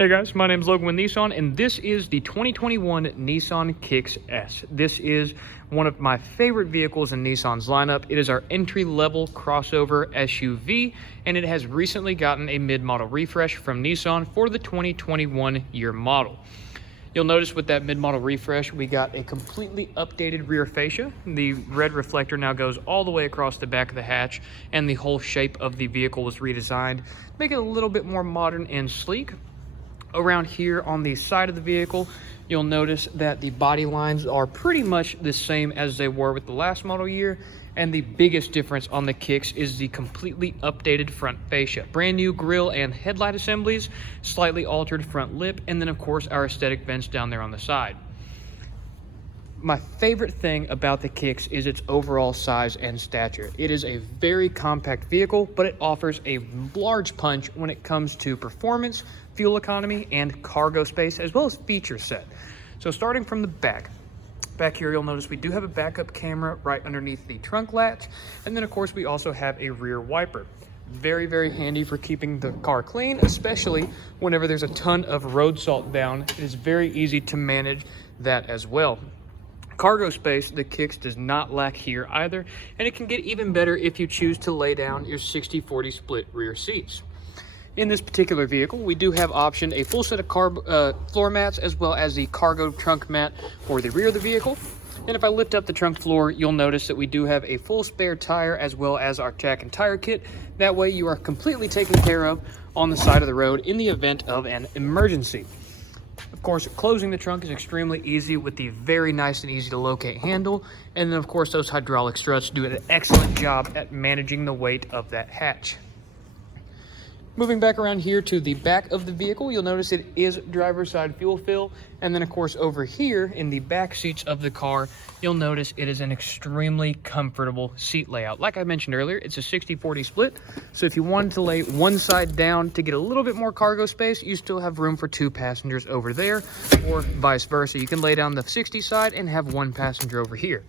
Hey guys, my name is Logan with Nissan, and this is the 2021 Nissan Kicks S. This is one of my favorite vehicles in Nissan's lineup. It is our entry-level crossover SUV, and it has recently gotten a mid-model refresh from Nissan for the 2021 year model. You'll notice with that mid-model refresh, we got a completely updated rear fascia. The red reflector now goes all the way across the back of the hatch, and the whole shape of the vehicle was redesigned to make it a little bit more modern and sleek. Around here on the side of the vehicle, you'll notice that the body lines are pretty much the same as they were with the last model year, and the biggest difference on the Kicks is the completely updated front fascia. Brand new grille and headlight assemblies, slightly altered front lip, and then of course our aesthetic vents down there on the side. My favorite thing about the Kicks is its overall size and stature. It is a very compact vehicle, but it offers a large punch when it comes to performance, fuel economy, and cargo space, as well as feature set. So starting from the back here, you'll notice we do have a backup camera right underneath the trunk latch, and then of course we also have a rear wiper. Very, very handy for keeping the car clean, especially whenever there's a ton of road salt down. It is very easy to manage that as well. Cargo space, the Kicks does not lack here either, and it can get even better if you choose to lay down your 60-40 split rear seats. In this particular vehicle, we do have optioned a full set of floor mats, as well as the cargo trunk mat for the rear of the vehicle. And if I lift up the trunk floor, you'll notice that we do have a full spare tire, as well as our jack and tire kit. That way you are completely taken care of on the side of the road in the event of an emergency. Of course, closing the trunk is extremely easy with the very nice and easy to locate handle. And then of course, those hydraulic struts do an excellent job at managing the weight of that hatch. Moving back around here to the back of the vehicle, you'll notice it is driver's side fuel fill. And then of course over here in the back seats of the car, you'll notice it is an extremely comfortable seat layout. Like I mentioned earlier, it's a 60-40 split. So if you wanted to lay one side down to get a little bit more cargo space, you still have room for 2 passengers over there, or vice versa. You can lay down the 60 side and have 1 passenger over here.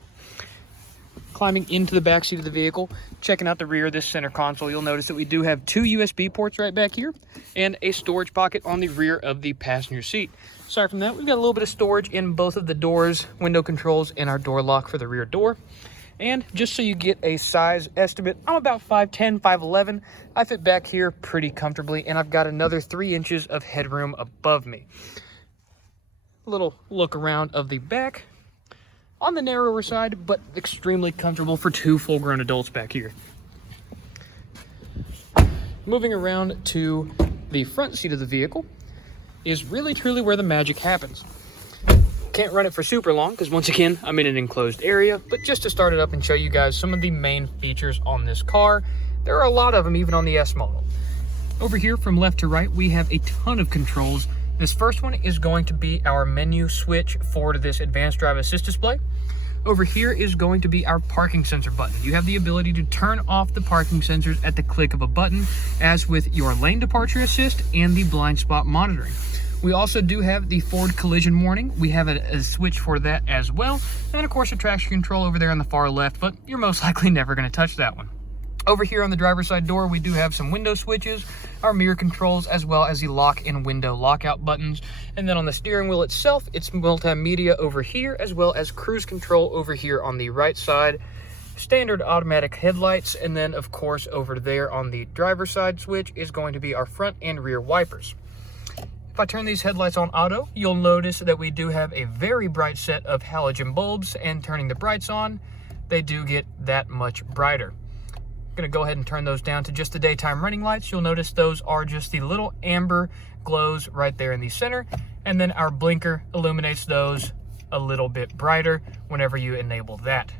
Climbing into the back seat of the vehicle, checking out the rear of this center console, you'll notice that we do have 2 USB ports right back here and a storage pocket on the rear of the passenger seat. Aside from that, we've got a little bit of storage in both of the doors, window controls, and our door lock for the rear door. And just so you get a size estimate, I'm about 5'10", 5'11". I fit back here pretty comfortably, and I've got another 3 inches of headroom above me. A little look around of the back. On the narrower side, but extremely comfortable for 2 full-grown adults back here. Moving around to the front seat of the vehicle is really truly where the magic happens. Can't run it for super long because once again, I'm in an enclosed area, but just to start it up and show you guys some of the main features on this car, there are a lot of them even on the S model. Over here from left to right, we have a ton of controls. This first one is going to be our menu switch for this advanced drive assist display. Over here is going to be our parking sensor button. You have the ability to turn off the parking sensors at the click of a button, as with your lane departure assist and the blind spot monitoring. We also do have the forward collision warning. We have a switch for that as well. And of course, a traction control over there on the far left, but you're most likely never going to touch that one. Over here on the driver's side door, we do have some window switches, our mirror controls, as well as the lock and window lockout buttons. And then on the steering wheel itself, it's multimedia over here, as well as cruise control over here on the right side. Standard automatic headlights, and then of course over there on the driver's side switch is going to be our front and rear wipers. If I turn these headlights on auto, you'll notice that we do have a very bright set of halogen bulbs, and turning the brights on, they do get that much brighter. I'm going to go ahead and turn those down to just the daytime running lights. You'll notice those are just the little amber glows right there in the center, and then our blinker illuminates those a little bit brighter whenever you enable that.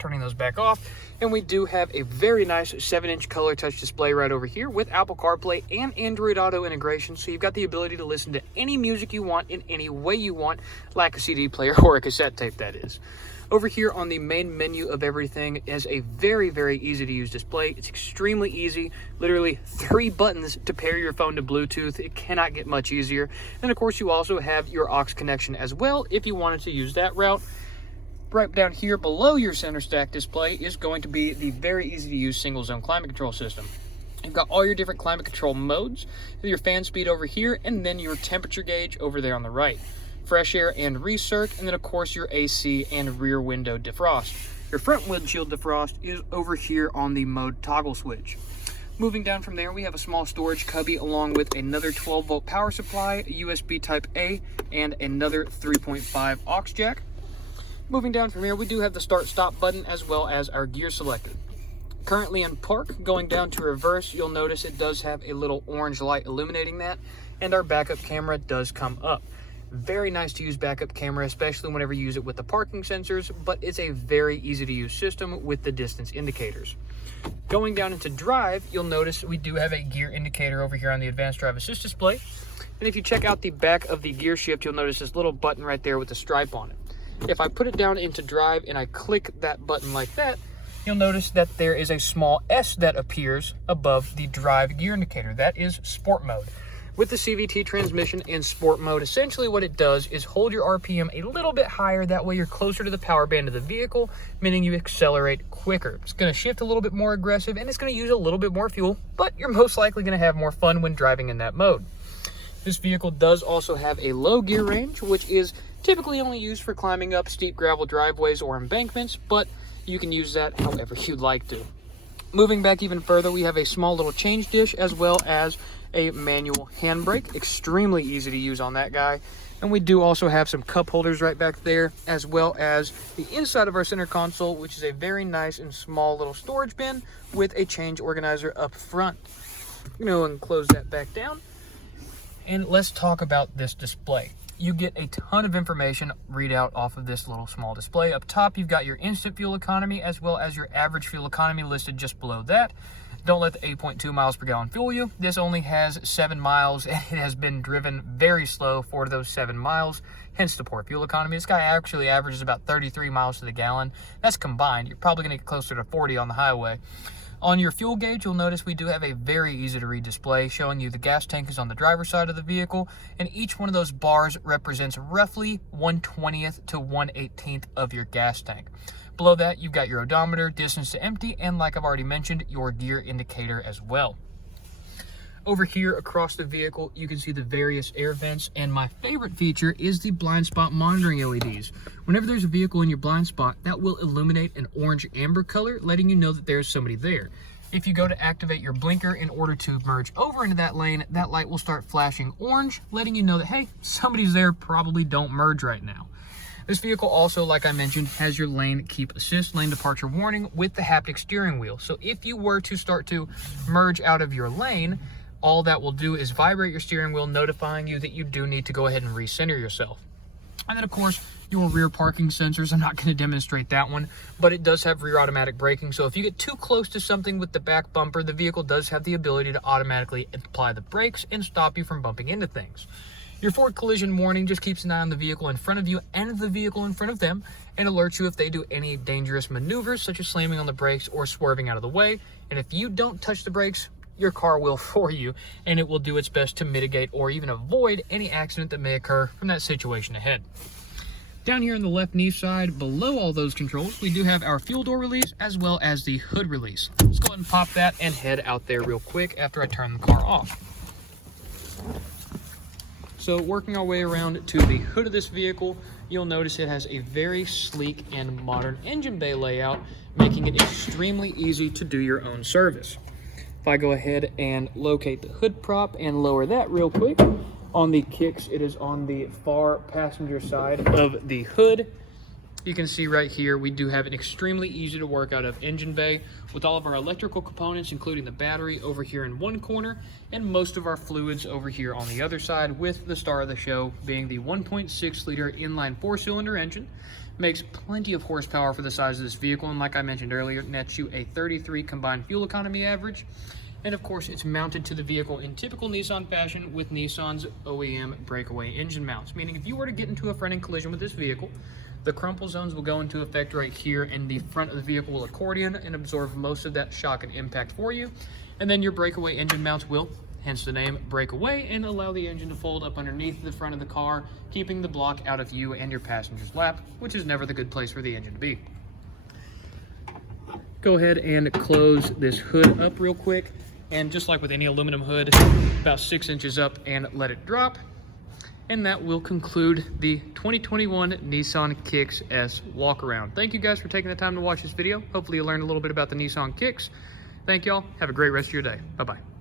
Turning those back off, and we do have a very nice 7-inch color touch display right over here with Apple CarPlay and Android Auto integration, so you've got the ability to listen to any music you want in any way you want, like a CD player or a cassette tape, that is. Over here on the main menu of everything is a very, very easy to use display. It's extremely easy, literally 3 buttons to pair your phone to Bluetooth. It cannot get much easier. And of course, you also have your aux connection as well if you wanted to use that route. Right down here below your center stack display is going to be the very easy to use single zone climate control system. You've got all your different climate control modes, your fan speed over here, and then your temperature gauge over there on the right. Fresh air and recirc, and then of course your AC and rear window defrost. Your front windshield defrost is over here on the mode toggle switch. Moving down from there, we have a small storage cubby along with another 12-volt power supply, a USB type A, and another 3.5 aux jack. Moving down from here, we do have the start-stop button as well as our gear selector. Currently in park, going down to reverse, you'll notice it does have a little orange light illuminating that, and our backup camera does come up. Very nice to use backup camera, especially whenever you use it with the parking sensors, but it's a very easy to use system with the distance indicators. Going down into drive, you'll notice we do have a gear indicator over here on the advanced drive assist display. And if you check out the back of the gear shift, you'll notice this little button right there with the stripe on it. If I put it down into drive and I click that button like that, you'll notice that there is a small S that appears above the drive gear indicator. That is sport mode. With the CVT transmission in sport mode, essentially what it does is hold your RPM a little bit higher. That way you're closer to the power band of the vehicle, meaning you accelerate quicker. It's going to shift a little bit more aggressive and it's going to use a little bit more fuel, but you're most likely going to have more fun when driving in that mode. This vehicle does also have a low gear range, which is typically only used for climbing up steep gravel driveways or embankments, but you can use that however you'd like to. Moving back even further, we have a small little change dish as well as a manual handbrake. Extremely easy to use on that guy. And we do also have some cup holders right back there, as well as the inside of our center console, which is a very nice and small little storage bin with a change organizer up front. I'm going to go and close that back down. And let's talk about this display. You get a ton of information readout off of this little small display. Up top, you've got your instant fuel economy as well as your average fuel economy listed just below that. Don't let the 8.2 miles per gallon fool you. This only has 7 miles and it has been driven very slow for those 7 miles, hence the poor fuel economy. This guy actually averages about 33 miles to the gallon. That's combined. You're probably going to get closer to 40 on the highway. On your fuel gauge, you'll notice we do have a very easy to read display showing you the gas tank is on the driver's side of the vehicle, and each one of those bars represents roughly 1/20th to 1/18th of your gas tank. Below that, you've got your odometer, distance to empty, and like I've already mentioned, your gear indicator as well. Over here across the vehicle, you can see the various air vents, and my favorite feature is the blind spot monitoring LEDs. Whenever there's a vehicle in your blind spot, that will illuminate an orange amber color, letting you know that there's somebody there. If you go to activate your blinker in order to merge over into that lane, that light will start flashing orange, letting you know that, hey, somebody's there, probably don't merge right now. This vehicle also, like I mentioned, has your lane keep assist, lane departure warning with the haptic steering wheel. So if you were to start to merge out of your lane, all that will do is vibrate your steering wheel, notifying you that you do need to go ahead and recenter yourself. And then, of course, your rear parking sensors. I'm not going to demonstrate that one, but it does have rear automatic braking. So if you get too close to something with the back bumper, the vehicle does have the ability to automatically apply the brakes and stop you from bumping into things. Your forward collision warning just keeps an eye on the vehicle in front of you and the vehicle in front of them and alerts you if they do any dangerous maneuvers, such as slamming on the brakes or swerving out of the way. And if you don't touch the brakes, your car will for you, and it will do its best to mitigate or even avoid any accident that may occur from that situation ahead. Down here on the left knee side, below all those controls, we do have our fuel door release as well as the hood release. Let's go ahead and pop that and head out there real quick after I turn the car off. So working our way around to the hood of this vehicle, you'll notice it has a very sleek and modern engine bay layout, making it extremely easy to do your own service. If I go ahead and locate the hood prop and lower that real quick, on the Kicks, it is on the far passenger side of the hood. You can see right here, we do have an extremely easy to work out of engine bay with all of our electrical components, including the battery over here in one corner and most of our fluids over here on the other side, with the star of the show being the 1.6 liter inline 4-cylinder engine. Makes plenty of horsepower for the size of this vehicle, and like I mentioned earlier, nets you a 33 combined fuel economy average. And of course, it's mounted to the vehicle in typical Nissan fashion with Nissan's OEM breakaway engine mounts, meaning if you were to get into a front-end collision with this vehicle, the crumple zones will go into effect right here, and the front of the vehicle will accordion and absorb most of that shock and impact for you. And then your breakaway engine mounts will, hence the name, break away and allow the engine to fold up underneath the front of the car, keeping the block out of you and your passenger's lap, which is never the good place for the engine to be. Go ahead and close this hood up real quick. and just like with any aluminum hood, about 6 inches up and let it drop. And that will conclude the 2021 Nissan Kicks S walk around. Thank you guys for taking the time to watch this video. Hopefully you learned a little bit about the Nissan Kicks. Thank y'all. Have a great rest of your day. Bye-bye.